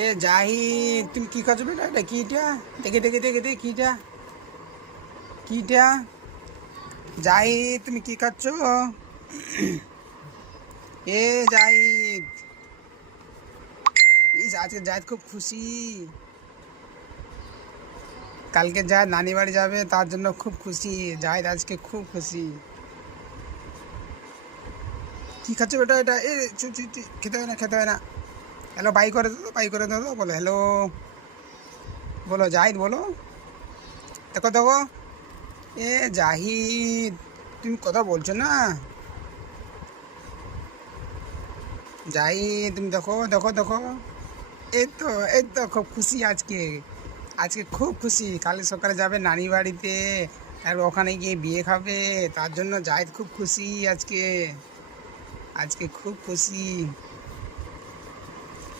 এ জাহিদ, তুমি কি খাচ্ছ বেটা? এটা কিটা? দেখে দেখে দেখে দেখে কিটা? কিটা? জাহিদ, তুমি কি খাচ্ছ? এ জাহিদ, আজকে জাহিদ খুব খুশি। কালকে জাহিদ নানি বাড়ি যাবে, তার জন্য খুব খুশি। জাহিদ আজকে খুব খুশি। কি খাচ্ছ বেটা এটা? এ চু চু চু, খেতে হয় না, খেতে হয় না। হ্যালো, বাই করে দাও, বাই করে দাও, বলো হ্যালো। বলো জাহিদ, বলো। দেখো দেখো। এ জাহিদ, তুমি কথা বলছো না? জাহিদ, তুমি দেখো দেখো দেখো। এই তো, এই তো খুব খুশি আজকে। আজকে খুব খুশি, কাল সকালে যাবে নানি বাড়িতে, আর ওখানে গিয়ে বিয়ে খাবে। তার জন্য জাহিদ খুব খুশি আজকে। আজকে খুব খুশি।